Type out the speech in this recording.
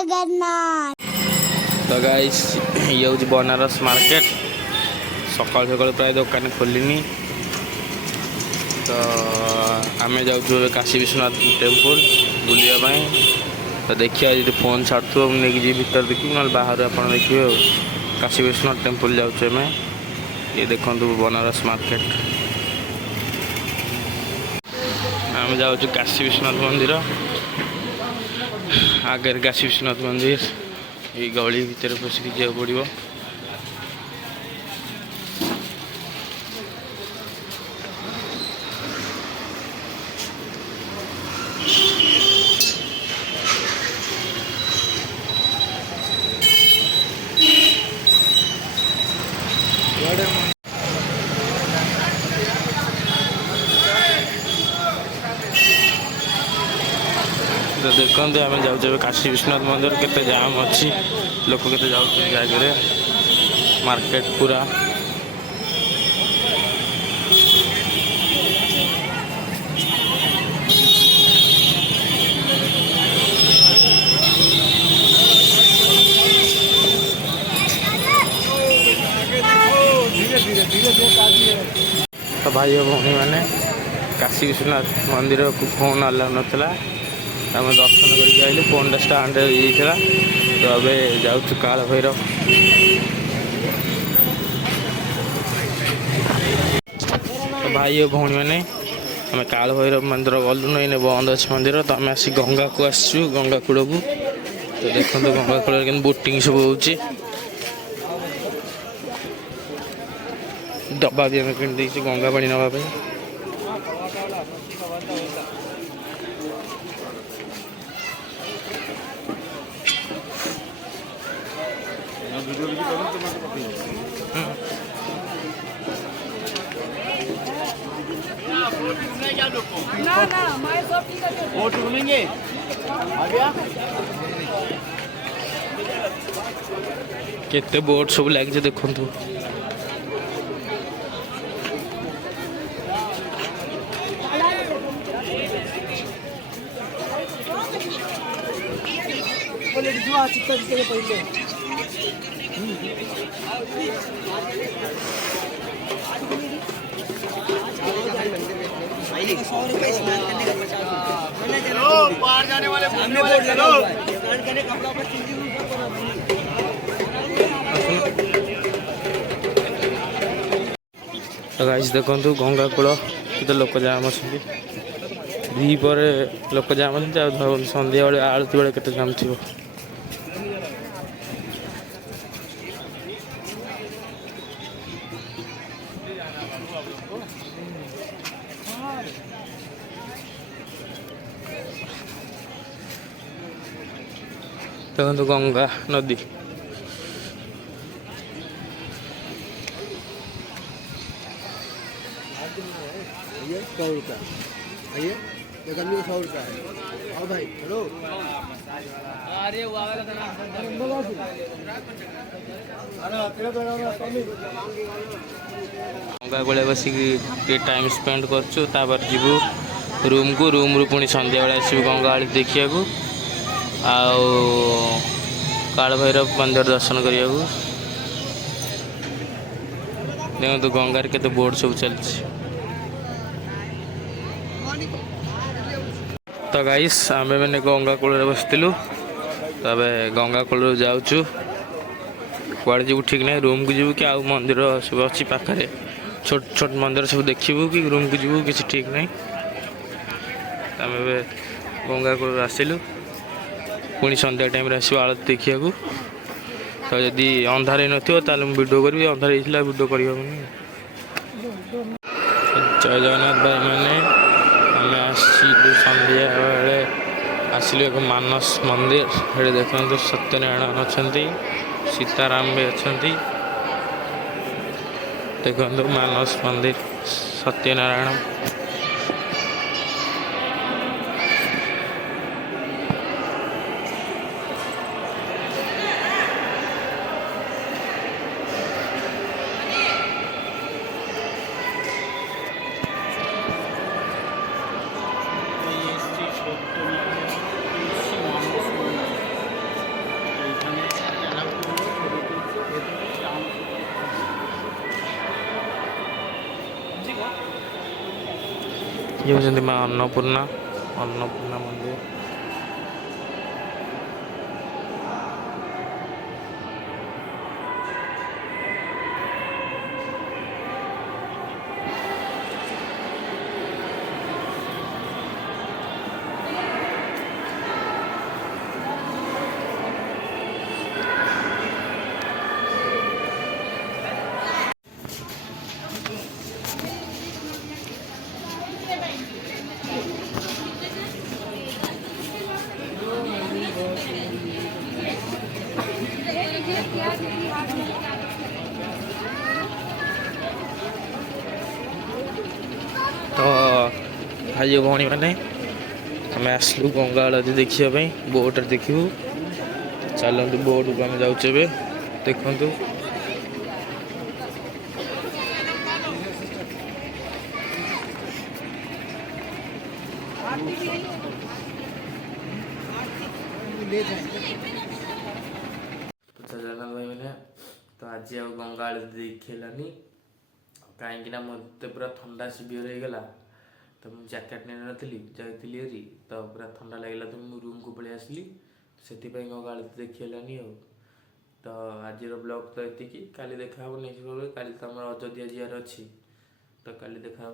जगन्नाथ। तो गाइस ये हूँ बनारस मार्केट सकाल सकाल प्राय दुकान खोलनी तो आम जाऊँ काशी विश्वनाथ टेम्पल बुलाया तो देखिए जी फोन छाड़ू मुझे जी भर देखिए ना बाहर आप देखिए काशी विश्वनाथ टेम्पल जाऊँ ये देखो बनारस मार्केट आम जाऊँ काशी विश्वनाथ मंदिर आगे काशी विश्वनाथ मंदिर ये गली भितर पशिक जा पड़ो तो देखते आम जाऊँ काशी विश्वनाथ मंदिर केते जाम अच्छी लोक के आगे मार्केट पूरा तो भाई भौणी मैंने काशी विश्वनाथ मंदिर को फोन अलाउ नाला आम दर्शन कर फोन स्टाण्ड तो अबे जाऊँ काल भैरव तो भाई भौणी मैंने आम काल भैरव मंदिर गलु ना बंद अच्छे मंदिर तो आम आसी गंगा को आसचु गंगा कूल को तो देखो गंगा कूल के बोटिंग सब हो डब्बा भी आम कि गंगा पानी नापी केते बोट सब लगे देखु बाहर जाने वाले चलो तो गाइस देखो गंगा कूल तो लोक जाम अच्छे दीपर लोक जाम सन्ध्या बेले आलती बेले केते जाम थी देखो गंगा नदी आइए 100 रुपया आइए गर्मी को 100 रुपया है और भाई हेलो अरे गंगा कूल बसिक टाइम स्पेंड कर जीवु रूम को रूम रू पुणी संध्या बेले आसबू गंगा आड़ी देखा काल भैरव मंदिर दर्शन करने देखो गंगार के बोर्ड सब चलती तो गाइस आम मैंने गंगा कूल बसलु तब गंगा कूल जाऊँ कड़े जीव ठीक नहीं रूम को जीव कि आउ मंदिर सब अच्छी पाखे छोट छोट मंदिर सब देखू कि रूम को जीव कि ठीक नहीं आम गंगा कूल आसलु पुणी संध्या टाइम आसो आलती देखा तो जदि अंधार नथो वीडियो करी अंधार वीडियो कर जय जगन्नाथ भाई मैंने आम आसलु संध्या बेले आसलु एक मानस मंदिर ये देखते सत्यनारायण अच्छा सीताराम भी अच्छा देखो मानस मंदिर सत्यनारायण ये होती माँ अन्नपूर्णा अन्नपूर्णा मंदिर। तो भाई भौणी मैंने आम आसलु गंगा आरती देखा बोट देखू चलतु बोट को आम जाऊे देखु। जगन्नाथ भाई मैंने तो आज आ गंगा आरती देखलानी कहीं मत पूरा ठंडा सिवियर हो गला तो मुझे जैकेट नहीं नी जाइली तो पूरा ठंडा लगेगा तो मुझे रूम को पलि आसली से गंगा आरती देखलानी तो आज ब्लॉग तो ये काली देखा नेक्स्ट ब्लॉग काली तो आम अयोध्या जीआर अच्छी तो काली देखा।